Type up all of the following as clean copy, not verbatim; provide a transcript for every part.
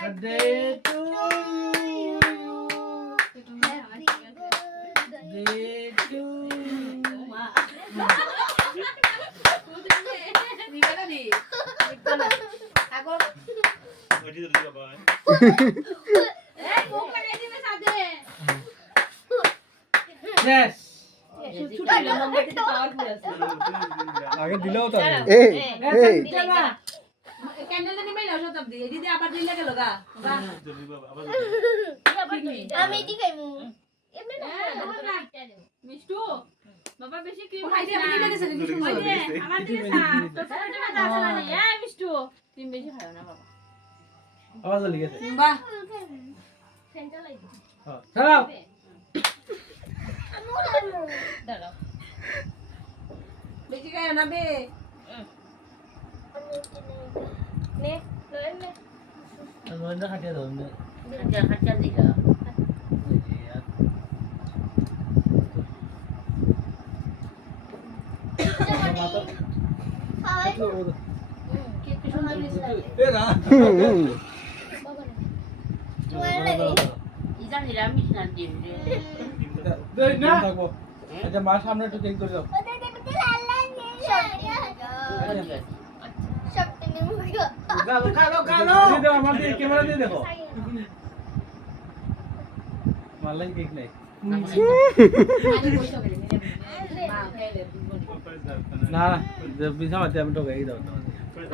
birthday to you. Birthday to yes. আগে দিলেও তো এই এই ক্যান্ডেলটা নিবে লস সব দিয়ে দিদি আবার দিলে গেল গা আমি এটি খাইমু এমনি না মিষ্টু বাবা বেশি ক্রিম খাইছে আপনি লেগেছে আমার দিকে না তো সাথে মাথা আসলে না এই মিষ্টু ক্রিম বেশি খাও না বাবা আওয়াজ লেগেছে বাহ সেন্টার লাইট ছাড়াও দাঁড়াও বেশি খাও না বে নে লয় নে নন্দা খাটিয়া দাও নে খাঁচা দিলা খাওয়াই কি সুন্দর দিছে এ না বাবা তোমার লাগে ইজা নিরামিষ না দিন রে না থাকবো আচ্ছা মার সামনে একটু চেক করে দাও ওটা দেখতে লাল লাল সবটা নিমু গালো গালো গালো দিয়ে দাও আমার দিকে ক্যামেরা দিয়ে দেখো মালাই কেক নাই আমি বসে গেলে মা খাইলে না বিছা মাতে আমি তো গাই দাও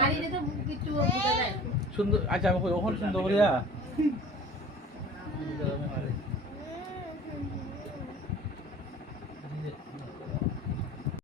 আর এটা তো কিছু বুঝা যায় সুন্দর আচ্ছা আমি ওখানে সুন্দর করিয়া